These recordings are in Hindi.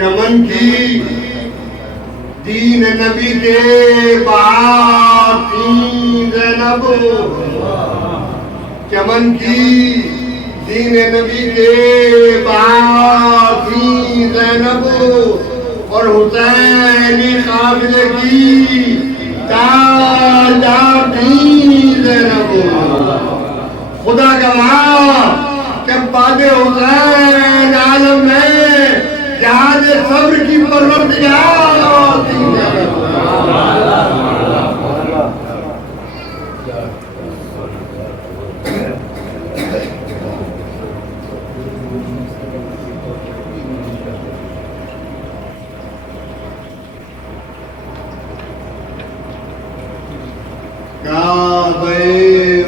चमन की दीन नबी के बाती ज़ैनब, चमन की दीन नबी के बाती ज़ैनब और हुसैनी काफिले की ताजाती ज़ैनब। खुदा गवाह के बाद हुसैन आलम में जहाज सब्र की परवरदिगार थी ज़ैनब।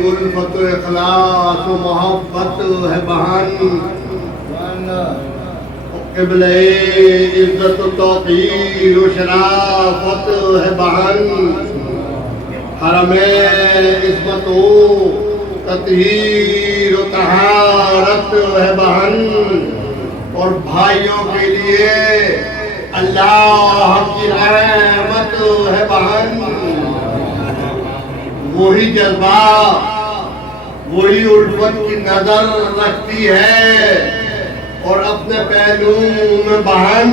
उल्फत इखलास मोहब्बत है बहन, क़िबले इज्जत तौक़ीर शराफत है बहन, हरमे इस्मत तत्हीर तहारत है बहन। और भाइयों के लिए अल्लाह की रहमत है बहन। वही जज्बा, वही उल्फत की नजर रखती है और अपने पहलू में बहन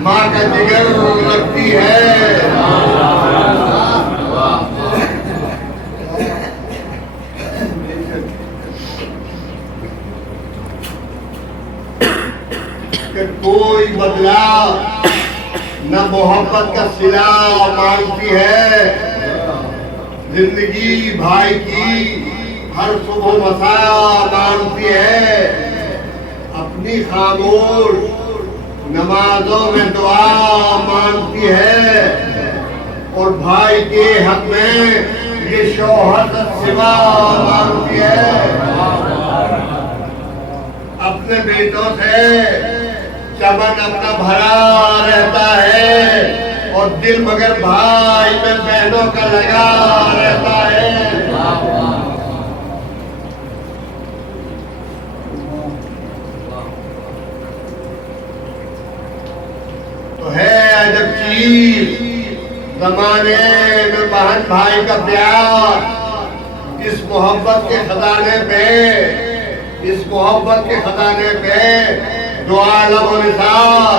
माँ का जिगर रखती है। कि कोई बदला न मोहब्बत का सिला मांगती है। जिंदगी भाई की हर सुबह मसा मांगती है। अपनी खामोश नमाजों में दुआ मांगती है और भाई के हक में ये शौहरत सिवा मांगती है। अपने बेटों से चमन अपना भरा रहता है और दिल मगर भाई में बहनों का लगा रहता है। तो है अजब चीज जमाने में बहन भाई का प्यार। इस मोहब्बत के खजाने पे, इस मोहब्बत के खजाने पे दो आलम और निसार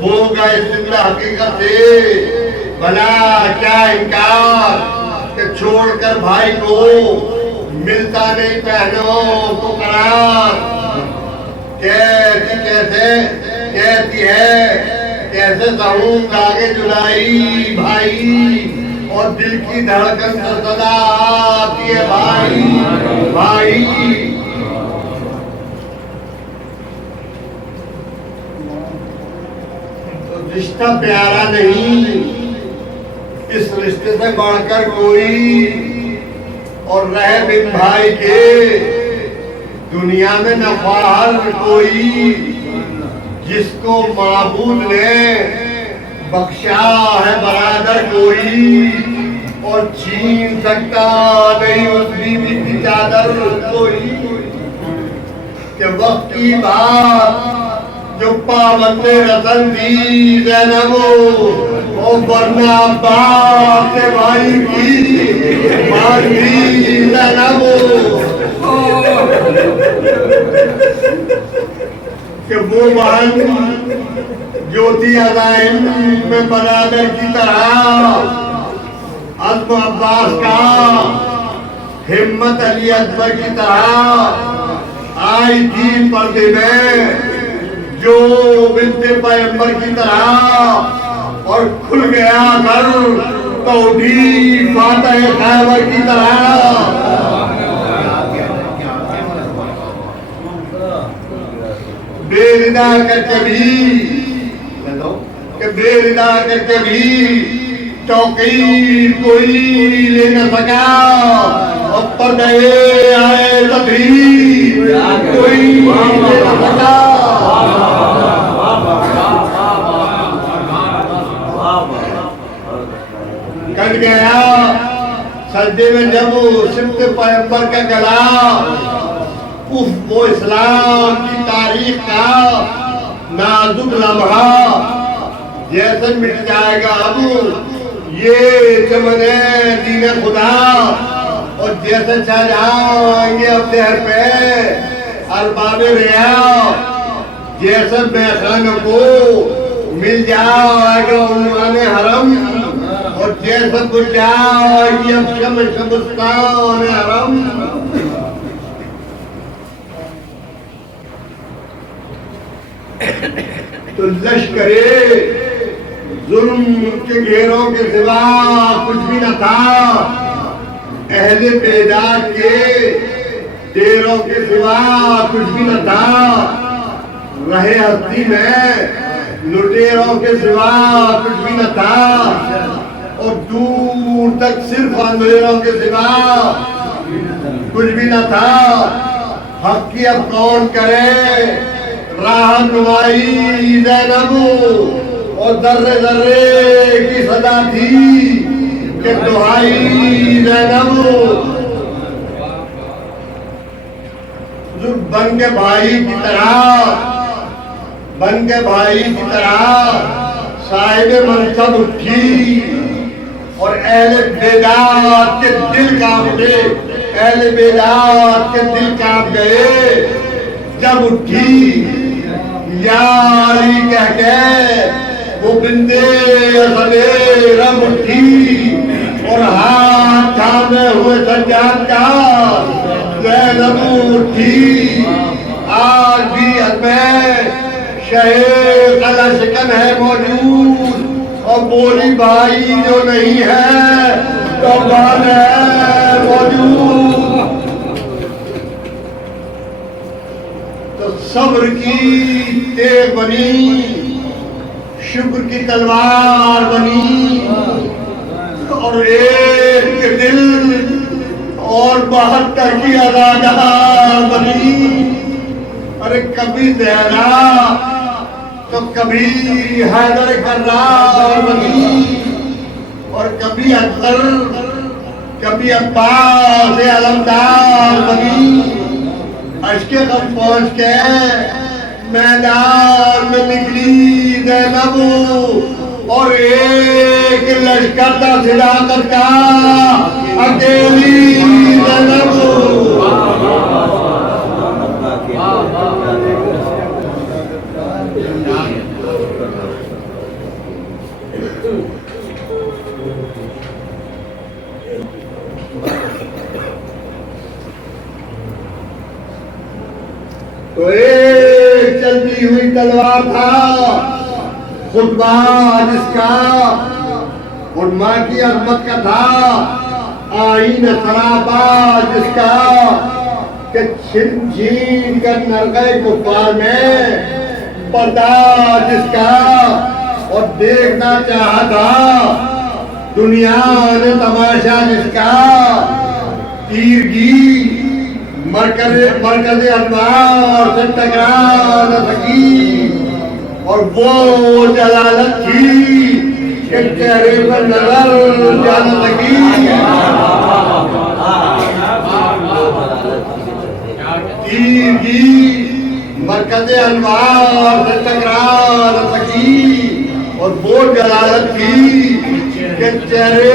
होगा इस जिंदा हकीकत से। भला क्या इनकार कि छोड़कर भाई को मिलता नहीं बहनों को करार। कहती है कैसे सहूं आगे जुलाई भाई और दिल की धड़कन से सदा आती है भाई भाई। रिश्ता प्यारा नहीं, इस रिश्ते से बढ़कर कोई और रहे बिन भाई के दुनिया में न ख्वार कोई। जिसको माबूद ने बख्शा है बरादर कोई और छीन सकता नहीं उस बीवी की चादर कोई। कि वक्त की बात जो पाबंद रतन दी ज़ैनब और वरना बाप से भाई की मांगी ज़ैनब। कि वो बहन ज्योति अज़ाइम में बरादर की तरह अज़्म अब्बास का हिम्मत अली अकबर की तरह आई थी पर्दे में जो बिन्ते पैगंबर की तरह और खुल गया घर तौहीद फातह खैबर की तरह। बेरिदा करके भी बेरिदा करके भी चौकी कोई ले न सका और पर्दे आए तभी कोई ले न सका। कट गया सजदे में जब सिफ्त पैगंबर का गला। वो इस्लाम की तारीख का नाजुक लम्हा जैसे मिट जाएगा अब ये चमने दीने खुदा, और जैसे छा जाएंगे अपने हर पे अरबाबे रिया, जैसे मैखान को मिल जाएगा उन्वाने हरम, और जैसे बुझ जाएगी अब शमस्तान हरम। तो लश्करे जुल्म के घेरों के सिवा कुछ भी न था, अहले बेदाग के डेरों के सिवा कुछ भी न था, रहे हस्ती में लुटेरों के सिवा कुछ भी न था, और दूर तक सिर्फ अंधेरों के सिवा कुछ भी न था। हक की अब कौन करे राह नुमाई ज़ैनब, और दर्रे दर्रे की सदा थी कि दुहाई ज़ैनब। बन के भाई की तरह, बन के भाई की तरह साहिब मनसब उठी, और अहले बेदात के दिल कांप गए, अहले बेदात के दिल कांप गए जब उठी यारी कह के वो बिंदे रम उठी, और हाथ थामे हुए सज्जाद का ज़ैनब उठी। आज भी हमें शहे कला शिकन है मौजूद, और बोली भाई जो नहीं है तो बाल है मौजूद। तो सब्र की तेग बनी, शुक्र की तलवार बनी, और एक दिल और 72 की अदाकार बनी। अरे कभी ज़हरा तो कभी हैदर कर्रार बनी, और कभी अख्तर कभी अब्बास अलमदार बनी। अश्के गम पहुंच के मैदान में निकली ज़ैनब, और एक लश्कर था सिदाकत का अकेली ज़ैनब। तो एक चलती हुई तलवार था खुतबा जिसका, और माँ की अजमत का था आईन सराबा जिसका, कि छिन छीन कर नरक़े कुफ़ार में पर्दा जिसका, और देखना चाहा था दुनिया ने तमाशा जिसका। तीरगी मरकज़ अनवार से टकरा न सकी, और वो जलालत थी कि चेहरे पर नजर जा न सकी। तीरगी मरकज़ अनवार से टकरा न सकी, और वो जलालत थी कि चेहरे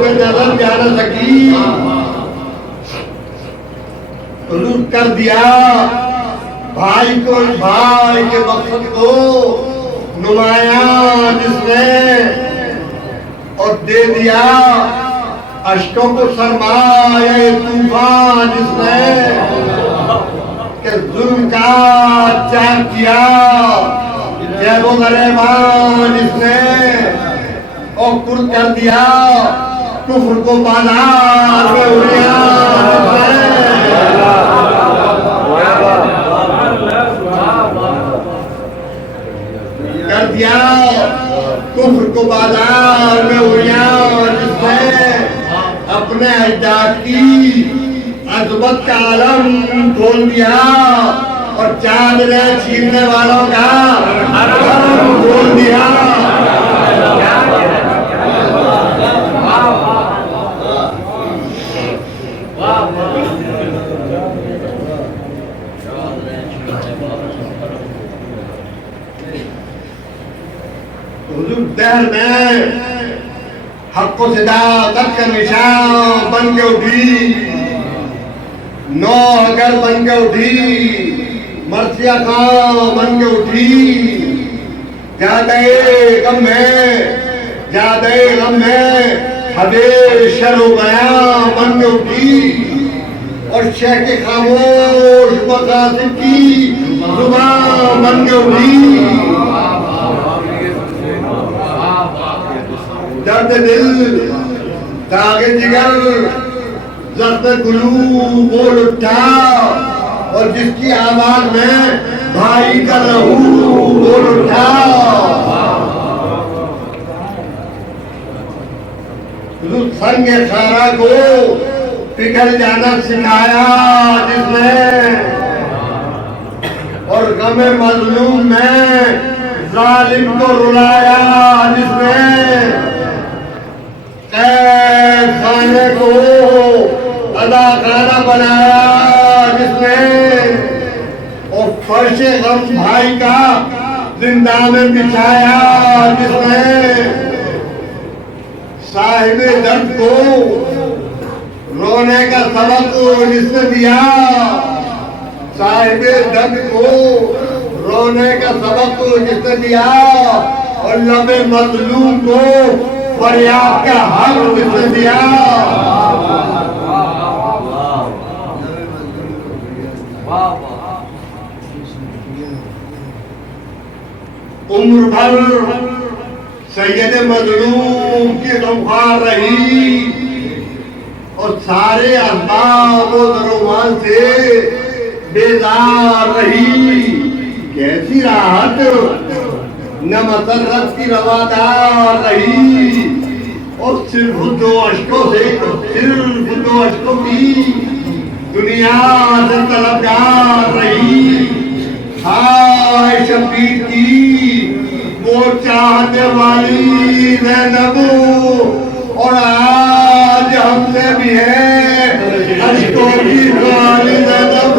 पर नजर जा न सकी। कर दिया भाई को, भाई के मकसद को नुमाया जिसने, और दे दिया अश्कों को सरमाया तूफान जिसने, कि जुल्म का त्याग किया जैबो गरेबान जिसने, और कुल कर दिया कुफ्र को बाजार में उड़िया जिसने। कर दिया कुफ्र को बाजार में उड़िया जिसने, अपने अजदाद की अजमत का आलम खोल दिया, और चांद छीनने वालों का आलम खोल दिया। दहर में हक को सिदाकत का निशान बन के उठी, नौ अगर बन के उठी, मर्सिया खां बन के उठी, ज्यादे गम में हदे शरो गया बन के उठी, और शेख के खामोश मकासिद की जुबान बन के उठी। दर्द दिल दागे जिगर जख्म गुलू बोल उठा, और जिसकी आवाज में भाई का लहू बोल उठा। संग खारा को पिघल जाना सिखाया जिसने, और गमे मजलूम में जालिम को रुलाया जिसने, कैद खाने को अदाकारा बनाया जिसने, और फर्श गम भाई का जिंदा में बिछाया जिसने, साहिबे दर्द को रोने का सबक जिसने दिया, साहिबे दर्द को रोने का सबक जिसने दिया, और लबे मजलूम को फरियाद का हक जिसने दिया। उम्र भर सैयद मजलूम की गमखार रही, और सारे असबाब और दरोमान से बेजार रही। कैसी राहत न मसरत की रवादार रही, और सिर्फ दो अश्कों की दुनिया से तलबगार रही। हाय शबीर की वो चाहने वाली ज़ैनब, और आज हमसे भी है अश्कों की वाली ज़ैनब।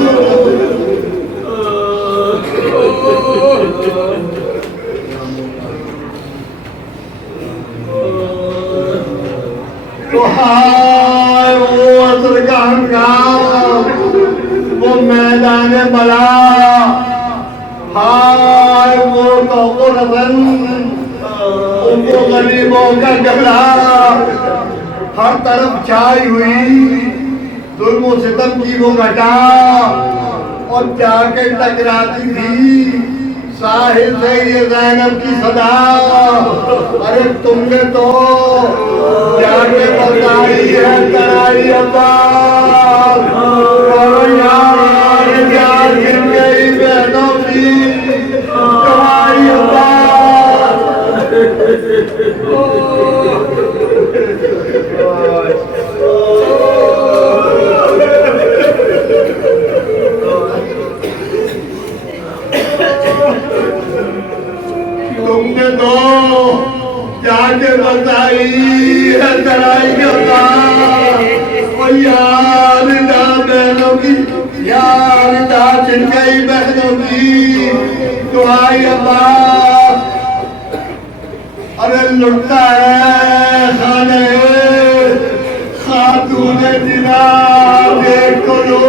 तो हाय वो असर का हंगाम, वो मैदान बला, हाय वो तो रतन, उनको गरीबों का झगड़ा, हर तरफ छाई हुई जुल्म सितम की वो घटा, और जाके टकराती थी साहिल से ये ज़ैनब की सदा। अरे तुमने तो जाके बताई है तराई अब्बास, और यार यार गिर गई बहनों की तराई अब्बास। तुमने तो जाके बताई है तराई के बाद, और यार दा बहनों की, यार दा छिन गई बहनों की दुआई अब्बास। अरे लुटता है खाने खातूने दिला देखो लो,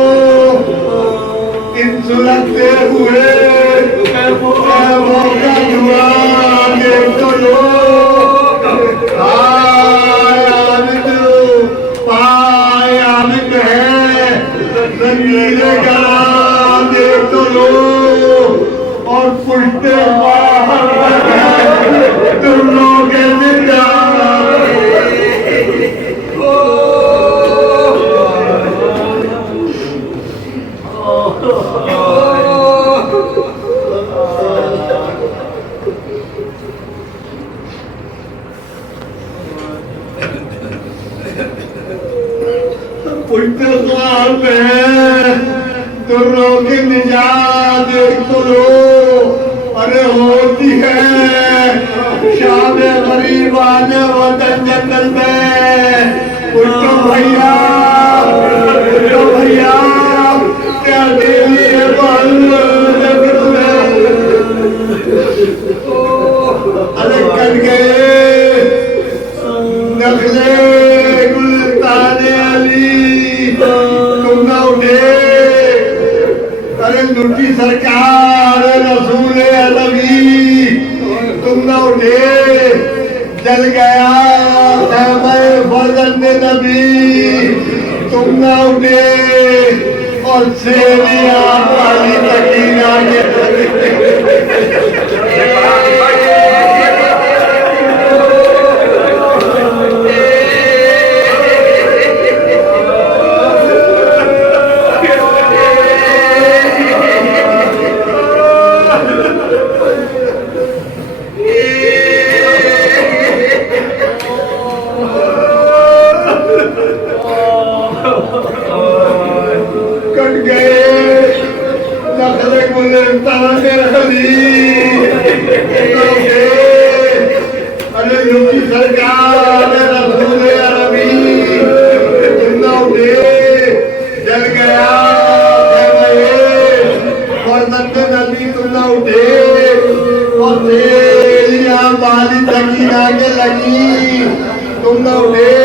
इन सुलगते हुए मौका दुआ देखो लो। पाय आमिद है जंजीरे गला देखो लो, और पुष्टे तुम लोग जिंदा। तुर्रों की निजात तो लो। अरे होती है शाम गरीब आने वतन जंगल में। उठो भैया क्या देवी है अरे कट गए नखले गुलताने अली, तुम ना उठे। अरे लुटी सरकार रसूल नबी, तुम ना उठे। जल गया फजल नबी, तुम ना उठे। और सेविया वाली तकीना के कट गए नखले गुलताने अली। अरे लुटी सरकार रसूल अरबी, तुम ना उठे। जल गया फजल नबी, तुम ना उठे। और तेलियां वाली तकीना के लगी, तुम ना उठे।